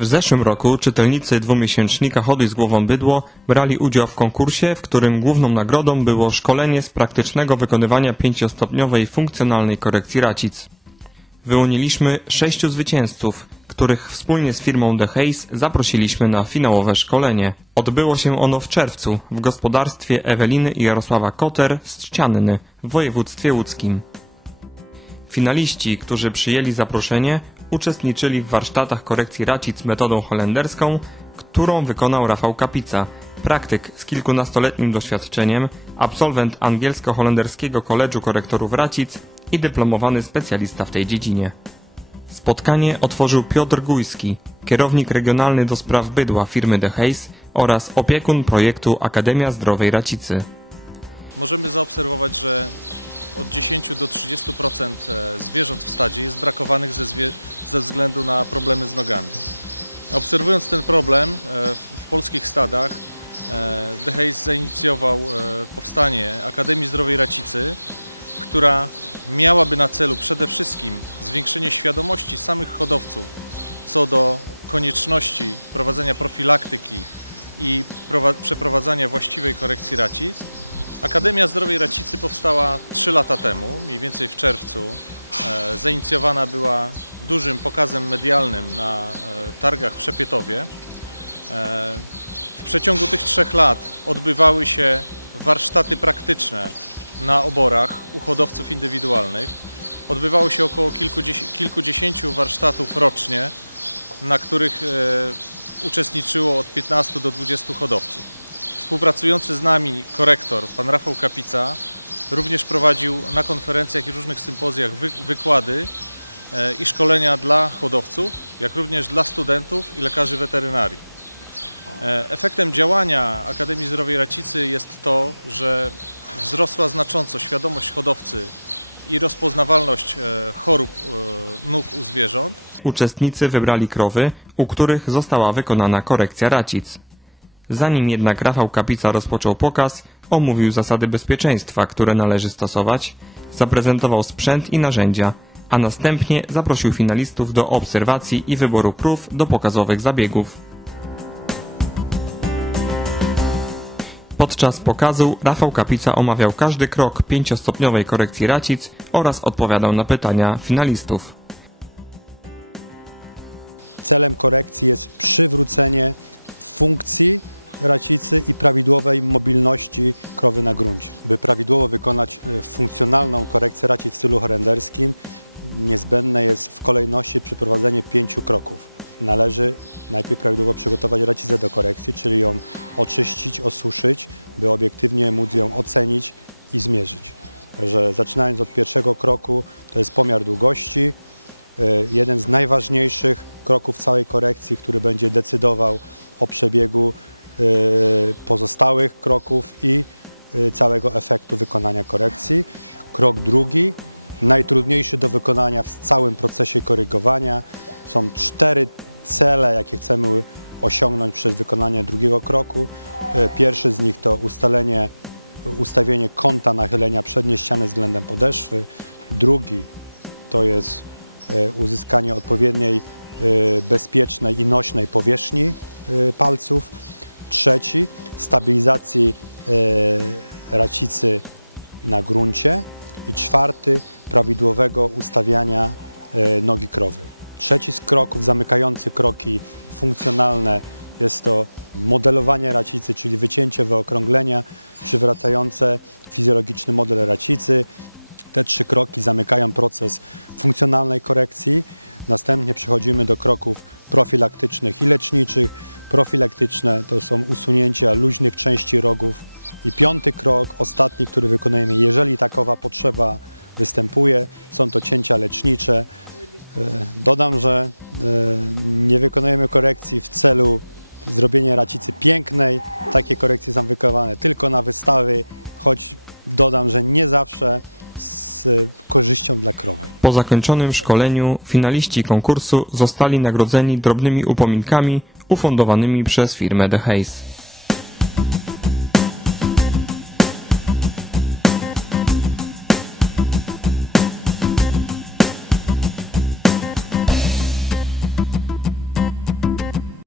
W zeszłym roku czytelnicy dwumiesięcznika Hoduj z głową bydło brali udział w konkursie, w którym główną nagrodą było szkolenie z praktycznego wykonywania pięciostopniowej funkcjonalnej korekcji racic. Wyłoniliśmy sześciu zwycięzców, których wspólnie z firmą The Haze zaprosiliśmy na finałowe szkolenie. Odbyło się ono w czerwcu w gospodarstwie Eweliny i Jarosława Koter z Trzcianny w województwie łódzkim. Finaliści, którzy przyjęli zaproszenie, uczestniczyli w warsztatach korekcji racic metodą holenderską, którą wykonał Rafał Kapica, praktyk z kilkunastoletnim doświadczeniem, absolwent angielsko-holenderskiego koledżu korektorów racic i dyplomowany specjalista w tej dziedzinie. Spotkanie otworzył Piotr Gujski, kierownik regionalny do spraw bydła firmy The Haze oraz opiekun projektu Akademia Zdrowej Racicy. możemy zaobserwować, że od 10 do 30% e, zwierząt w stadzie jest brakowanych ze, ze względu na problemy z nogami. Obserwując ten problem e, w- polskich stadach, The Haze zainicjował e, powstanie Akademii Zdrowej Racicy, która miałaby na celu przede wszystkim zwiększenie świadomości samych hodowców co do konieczności prowadzenia profilaktyki i prowa- przeprowadzania właściwej korekcji racic. Akademia Zdrowej Racicy powstała 3 lata temu, mniej więcej w czerwcu. E, zainicjowana była dużym pokazem medialnym na e, targach w Szepietowie. E, w przeciągu tych trzech lat odbywały się warsztaty praktyczne na oborach u hodowców indywidualnych. Odbywało się około kilkudzies- kilkudziesięciu warsztatów rocznie, na których uczestniczyło od 15 do 20 hodowców. Współpracujący z nami korektor, pan Rafał Kapica, również prowadził na konferencjach i różnych sympozjach wy, wykłady e, i szkolenia dla hodowców, jak również dla studentów i lekarzy weterynarii. E, Efektem działania Akademii Zdrowej Racicy jest to, że wzrosła znacząco świadomość hodowcy i rozpoznawalność e, chorób nóg u zwierząt. Uczestnicy wybrali krowy, u których została wykonana korekcja racic. Zanim jednak Rafał Kapica rozpoczął pokaz, omówił zasady bezpieczeństwa, które należy stosować, zaprezentował sprzęt i narzędzia, a następnie zaprosił finalistów do obserwacji i wyboru krów do pokazowych zabiegów. Podczas pokazu Rafał Kapica omawiał każdy krok pięciostopniowej korekcji racic oraz odpowiadał na pytania finalistów. Celem korekcji jest przywrócenie funkcji racicy i prawidłowej mobilności krowy na gruncie. By prawidłowo wykonać e, funkcjonalną korekcję racic w stylu holenderskim, niezbędne jest w kolejności przeprowadzenie pięciu kroków. Należy najpierw prawidłowo przygotować racicę do korekcji, czyli ją oczyścić, osuszyć, by obiektywnie móc ją ocenić i zmierzyć. Że zaczynając od pierwszego kroku, to jest pomiar długości, e, jeden z najważniejszych kroków całej korekcji, który będzie decydował o przebiegu pozostałych kroków i e, całego efektu wykonania korekcji. Krok drugi, najtrudniejszy do wykonania w całym procesie korygowania. Są cztery cele, jakie chcemy osiągnąć przez wykonanie drugiego kroku. E, Pierwszy z nich to ustalenie, ustawienie kąta nachylenia przedniej ściany względem podeszwy. Drugi to jest uzyskanie odpowiedniej, bezpiecznej i nośnej powierzchni palców. Trzeci, stabilizacji e, racicy na gruncie. I czwarty, prawidłowego ustawiania e, nogi krowy. Trzeci z kroków, zamykający kroki funkcjonalne, jest to modelowanie racicy, czyli wycięcie wyokrąglenia, przywracające fizjologiczny model racicy, te trzy kroki zamykają proces funkcjonalnej korekcji. Następnie przechodzimy do kroków profilaktycznych i leczniczych. Profilaktyczne to są usunięcia luźnych części rogów. I piąty krok, ostatni, który wykonujemy, jeżeli takowa potrzeba występuje, są to cięcia lecznicze. E, Dodam, że e, nie wykonujemy korekcji w celu zrobienia racicy pięknej. Takie korekcje są wykonywane tylko na wystawy, choć dodam, że nie zawsze z korzyścią dla krowy. Po zakończonym szkoleniu finaliści konkursu zostali nagrodzeni drobnymi upominkami ufundowanymi przez firmę The Haze.